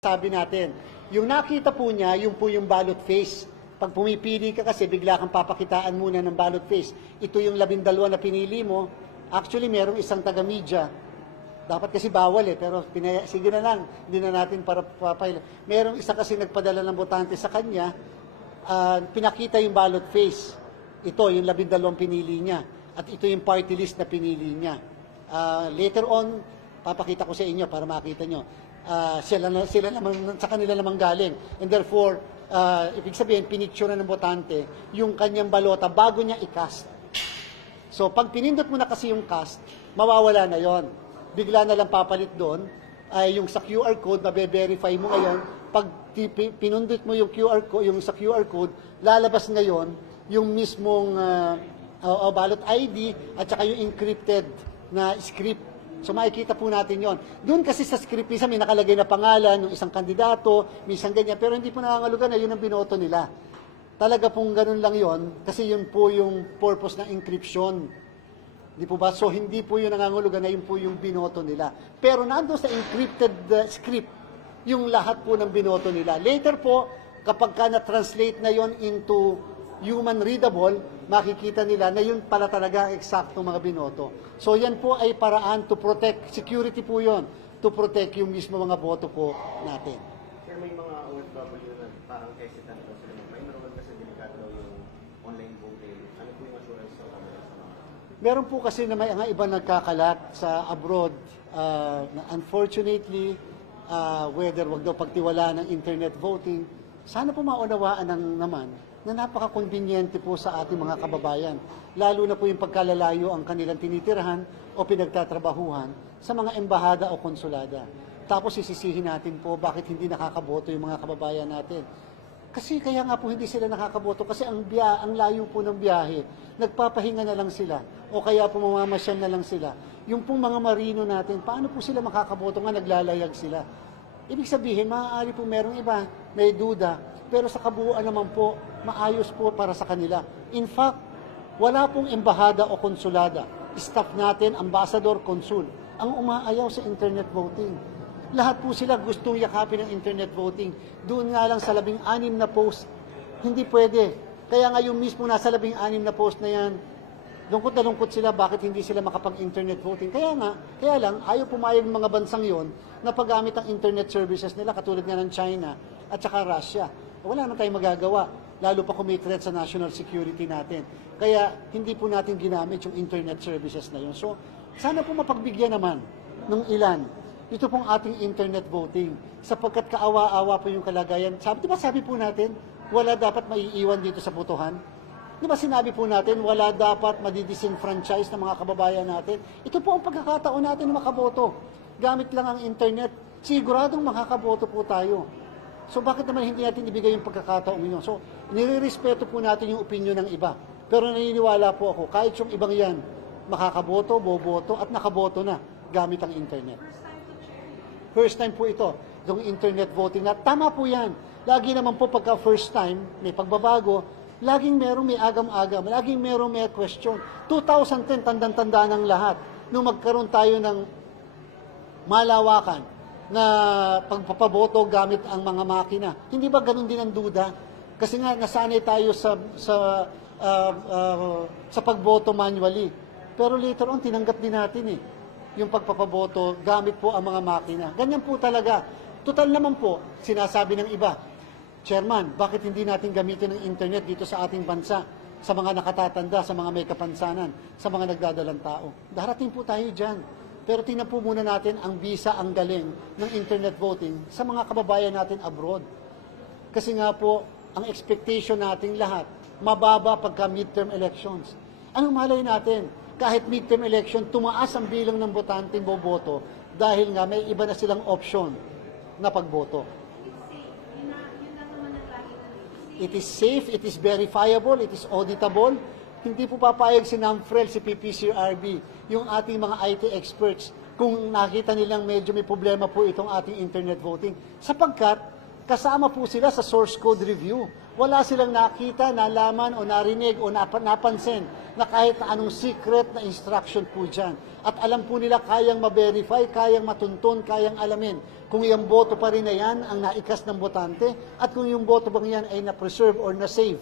Sabi natin, yung nakita po niya, yung po yung ballot face. Pag pumipili ka kasi, bigla kang papakitaan muna ng ballot face. Ito yung 12 na pinili mo. Actually, merong isang taga-media. Dapat kasi bawal pero sige na lang, hindi na natin para papayla. Merong isa kasi nagpadala ng botante sa kanya, pinakita yung ballot face. Ito, yung 12 pinili niya. At ito yung party list na pinili niya. Later on, papakita ko sa inyo para makita nyo. Sila naman, sa kanila namang galing. And therefore, ibig sabihin, pinicture ng botante yung kanyang balota bago niya i-cast. So, pag pinindot mo na kasi yung cast, mawawala na yon. Bigla na lang papalit doon, ay yung sa QR code, mabe-verify mo ngayon. Pag pinundot mo yung QR code, yung sa QR code, lalabas ngayon yung mismong ballot ID at saka yung encrypted na script. So makikita po natin yon. Doon kasi sa script, minsan may nakalagay na pangalan ng isang kandidato, minsan ganyan, pero hindi po nangangulugan na yun ang binoto nila. Talaga pong ganun lang yon, kasi yun po yung purpose ng encryption. Di po ba? So hindi po yun nangangulugan na yun po yung binoto nila. Pero nandun sa encrypted script, yung lahat po ng binoto nila. Later po, kapag ka na-translate na yon into human readable, makikita nila na yun pala talaga eksakto mga binoto. So yan po ay paraan to protect, security po yun, to protect yung mismo mga boto po natin. Sir, may mga OFW na parang hesitant po sila. May naroon kasi delikado daw yung online voting. Ano po yung assurance sa mga? Meron po kasi na may iba nagkakalat sa abroad. Unfortunately, whether wag daw pagtiwala ng internet voting, sana po maunawaan naman na napaka-conveniente po sa ating mga kababayan. Lalo na po yung pagkalalayo ang kanilang tinitirahan o pinagtatrabahuhan sa mga embahada o konsulada. Tapos isisihin natin po bakit hindi nakakaboto yung mga kababayan natin. Kasi kaya nga po hindi sila nakakaboto kasi ang layo po ng biyahe, nagpapahinga na lang sila o kaya po mamamasyal na lang sila. Yung pong mga marino natin, paano po sila makakaboto nga naglalayag sila? Ibig sabihin, maaari po merong iba, may duda, pero sa kabuuan naman po, maayos po para sa kanila. In fact, wala pong embahada o konsulada. Staff natin, ambassador, konsul, ang umaayaw sa internet voting. Lahat po sila gustong yakapin ng internet voting. Doon nga lang sa 16 na post, hindi pwede. Kaya nga yung mismo nasa 16 na post na yan, lungkot na lungkot sila bakit hindi sila makapag-internet voting. Kaya lang, ayaw pumayag ng mga bansang yon na paggamit ang internet services nila, katulad nga ng China at saka Russia. Wala naman tayong magagawa, lalo pa kung may threat sa national security natin. Kaya hindi po natin ginamit yung internet services na yun. So, sana po mapagbigyan naman ng ilan. Ito pong ating internet voting. Sapagkat kaawa-awa po yung kalagayan. Sabi po natin, wala dapat maiiwan dito sa botohan. Di ba sinabi po natin, wala dapat madidisenfranchise ng mga kababayan natin. Ito po ang pagkakataon natin na makaboto. Gamit lang ang internet, siguradong makakaboto po tayo. So bakit naman hindi natin ibigay yung pagkakataon yun? So nire-respeto po natin yung opinion ng iba. Pero naniniwala po ako, kahit yung ibang yan, makakaboto, boboto, at nakaboto na gamit ang internet. First time po ito, yung internet voting na tama po yan. Lagi naman po pagka first time, may pagbabago, laging merong may agam-agam, laging merong may question. 2010, tandang-tanda ng lahat. Nung magkaroon tayo ng malawakan na pagpapaboto gamit ang mga makina. Hindi ba ganun din ang duda? Kasi nga nasanay tayo sa pagboto manually. Pero later on, tinanggap din natin yung pagpapaboto gamit po ang mga makina. Ganyan po talaga. Total naman po, sinasabi ng iba, Chairman, bakit hindi natin gamitin ang internet dito sa ating bansa, sa mga nakatatanda, sa mga may kapansanan, sa mga nagdadalang tao? Darating po tayo dyan. Pero tingnan po muna natin ang bisa, ang galing ng internet voting sa mga kababayan natin abroad. Kasi nga po, ang expectation nating lahat, mababa pagka midterm elections. Anong malay natin? Kahit midterm election, tumaas ang bilang ng botanteng boboto dahil nga may iba na silang option na pagboto. It is safe, it is verifiable, it is auditable. Hindi po papayag si NAMFREL, si PPCRB, yung ating mga IT experts, kung nakita nilang medyo may problema po itong ating internet voting. Sapagkat, Kasama po sila sa source code review. Wala silang nakita, nalaman o narinig o napansin na kahit na anong secret na instruction po dyan. At alam po nila kayang ma-verify, kayang matuntun, kayang alamin kung yung boto pa rin na yan ang naikas ng botante at kung yung boto bang yan ay na-preserve or na-save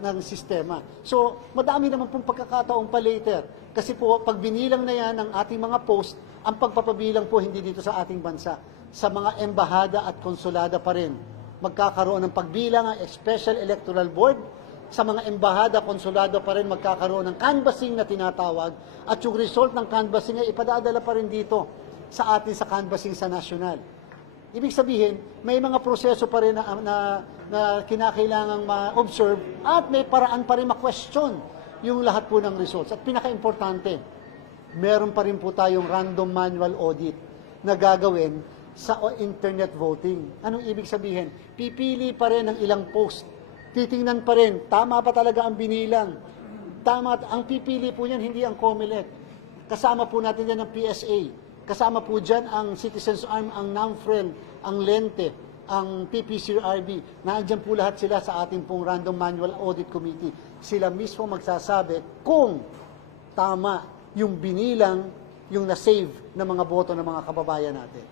ng sistema. So, madami naman pong pagkakataon pa later. Kasi po, pag binilang na yan ng ating mga post, ang pagpapabilang po hindi dito sa ating bansa. Sa mga embahada at konsulada pa rin. Magkakaroon ng pagbilang ang Special Electoral Board. Sa mga embahada, konsulado pa rin magkakaroon ng canvassing na tinatawag. At yung result ng canvassing ay ipadadala pa rin dito sa atin sa canvassing sa nasyonal. Ibig sabihin, may mga proseso pa rin na kinakailangang ma-observe at may paraan pa rin ma-question yung lahat po ng results. At pinaka-importante, meron pa rin po tayong random manual audit na gagawin sa internet voting. Anong ibig sabihin? Pipili pa rin ng ilang post. Titingnan pa rin, tama pa talaga ang binilang. Tama, ang pipili po yan, hindi ang COMELEC. Kasama po natin yan ang PSA. Kasama po dyan ang Citizens Arm, ang NAMFREL, ang LENTE, ang PPCRB. Nandiyan po lahat sila sa ating pong Random Manual Audit Committee. Sila mismo magsasabi kung tama yung binilang, yung na-save ng mga boto ng mga kababayan natin.